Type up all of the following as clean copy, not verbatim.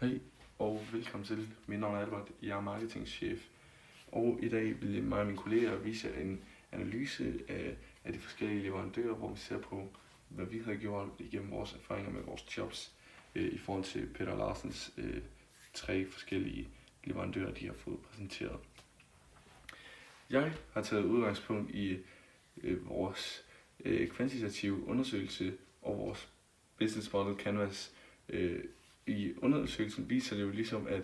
Hej og velkommen til. Mit navn er Albert, jeg er marketingchef. Og i dag vil mig og mine kolleger vise jer en analyse af de forskellige leverandører, hvor vi ser på, hvad vi har gjort igennem vores erfaringer med vores jobs i forhold til Peter Larsens 3 forskellige leverandører, de har fået præsenteret. Jeg har taget udgangspunkt i vores kvantitative undersøgelse og vores business model canvas. I undersøgelsen viser det jo ligesom, at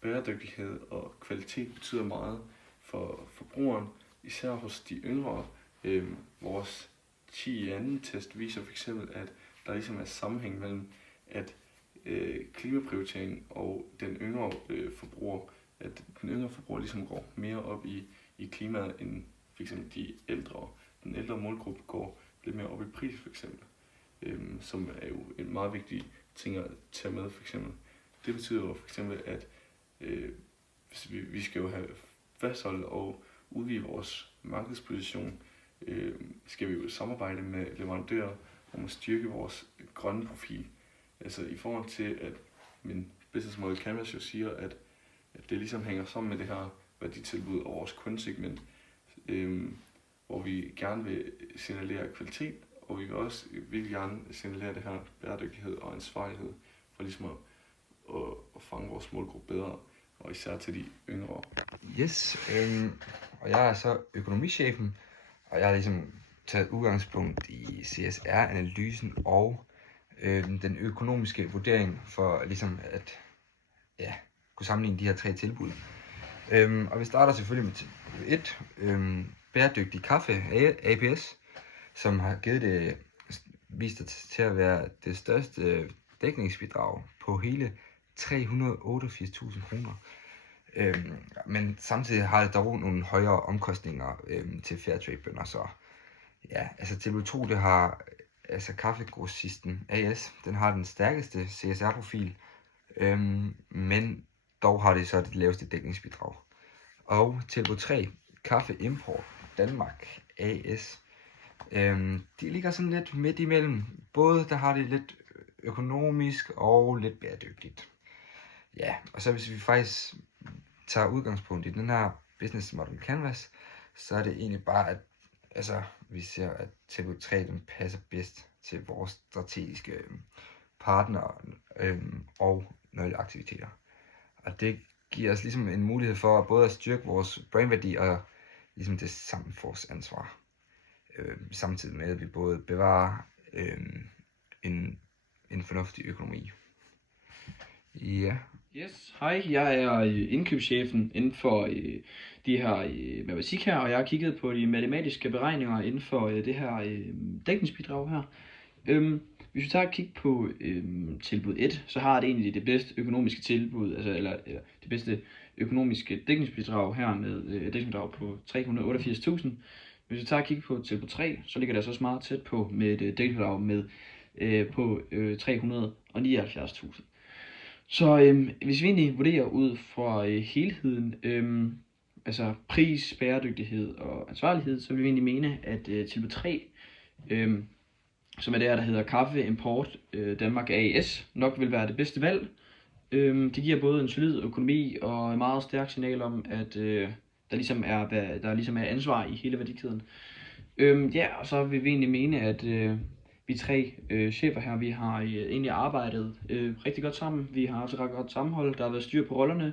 bæredygtighed og kvalitet betyder meget for forbrugeren, især hos de yngre. Vores 10 test viser fx, at der ligesom er sammenhæng mellem, at klimaprioritering og den yngre forbruger, at den yngre forbruger ligesom går mere op i klimaet end fx de ældre. Den ældre målgruppe går lidt mere op i pris fx, som er jo en meget vigtig ting at tage med fx. Det betyder jo fx, at vi skal jo have fastholdt og udvide vores markedsposition, skal vi jo samarbejde med leverandører om at styrke vores grønne profil. Altså i forhold til, at min business model canvas jo siger, at det ligesom hænger sammen med det her værditilbud og vores kundesegment, hvor vi gerne vil signalere kvalitet, og vi vil også gerne signalere det her bæredygtighed og ansvarlighed for ligesom at fange vores målgruppe bedre, og især til de yngre. Yes, og jeg er så økonomichefen, og jeg har ligesom taget udgangspunkt i CSR-analysen og den økonomiske vurdering for ligesom at kunne sammenligne de her 3 tilbud. Og vi starter selvfølgelig med tilbud 1, bæredygtig kaffe, APS, som har givet det, vist det til at være det største dækningsbidrag på hele 388.000 kroner. Men samtidig har det dog nogle højere omkostninger til Fairtrade-bønder. Så ja, altså tilbud 2, det har altså Kaffegrossisten AS, den har den stærkeste CSR-profil, men dog har det så det laveste dækningsbidrag. Og tilbud 3, Kaffe Import Danmark AS, de ligger sådan lidt midt imellem. Både der har det lidt økonomisk og lidt bæredygtigt. Ja, og så hvis vi faktisk tager udgangspunkt i den her business model canvas, så er det egentlig bare, at vi ser, at tilbud 3 den passer bedst til vores strategiske partnere og nøgleaktiviteter. Og det giver os ligesom en mulighed for både at styrke vores brandværdi og ligesom det samfundsansvar. Samtidig med at vi både bevarer en fornuftig økonomi. Ja. Yes, hej, jeg er indkøbschefen inden for de her matematik her, og jeg har kigget på de matematiske beregninger inden for det her dækningsbidrag her. Hvis vi tager et kig på tilbud 1, så har det egentlig det bedste økonomiske tilbud, eller det bedste økonomiske dækningsbidrag her med dækningsbidrag på 388.000. Hvis vi tager et kig på tilbud 3, så ligger det så også meget tæt på med et dækningsbidrag med på 379.000. Så hvis vi egentlig vurderer ud fra helheden, altså pris, bæredygtighed og ansvarlighed, så vil vi egentlig mene, at tilbud 3, som er det her, der hedder Kaffe Import Danmark AS, nok vil være det bedste valg. Det giver både en solid økonomi og et meget stærkt signal om, at der ligesom er ansvar i hele værdikæden. Og så vil vi egentlig mene, at vi 3 chefer her, vi har egentlig arbejdet rigtig godt sammen. Vi har også ret godt sammenhold, der har været styr på rollerne.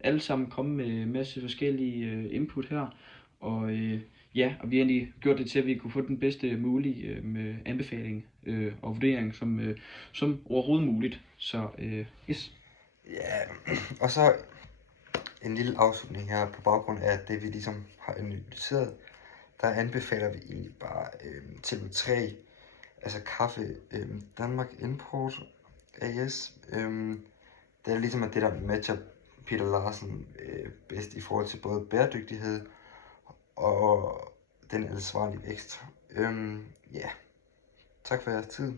Alle sammen kommet med en masse forskellige input her. Og vi har egentlig gjort det til, at vi kunne få den bedste mulige anbefaling og vurdering, som overhovedet muligt. Så yes. Ja, og så en lille afslutning her på baggrund af det, vi ligesom har analyseret. Der anbefaler vi egentlig bare tilbud 3, altså Kaffe Danmark Import AS. Det er ligesom det, der matcher Peter Larsen bedst i forhold til både bæredygtighed og den ansvarlige vækst. Tak for jeres tid.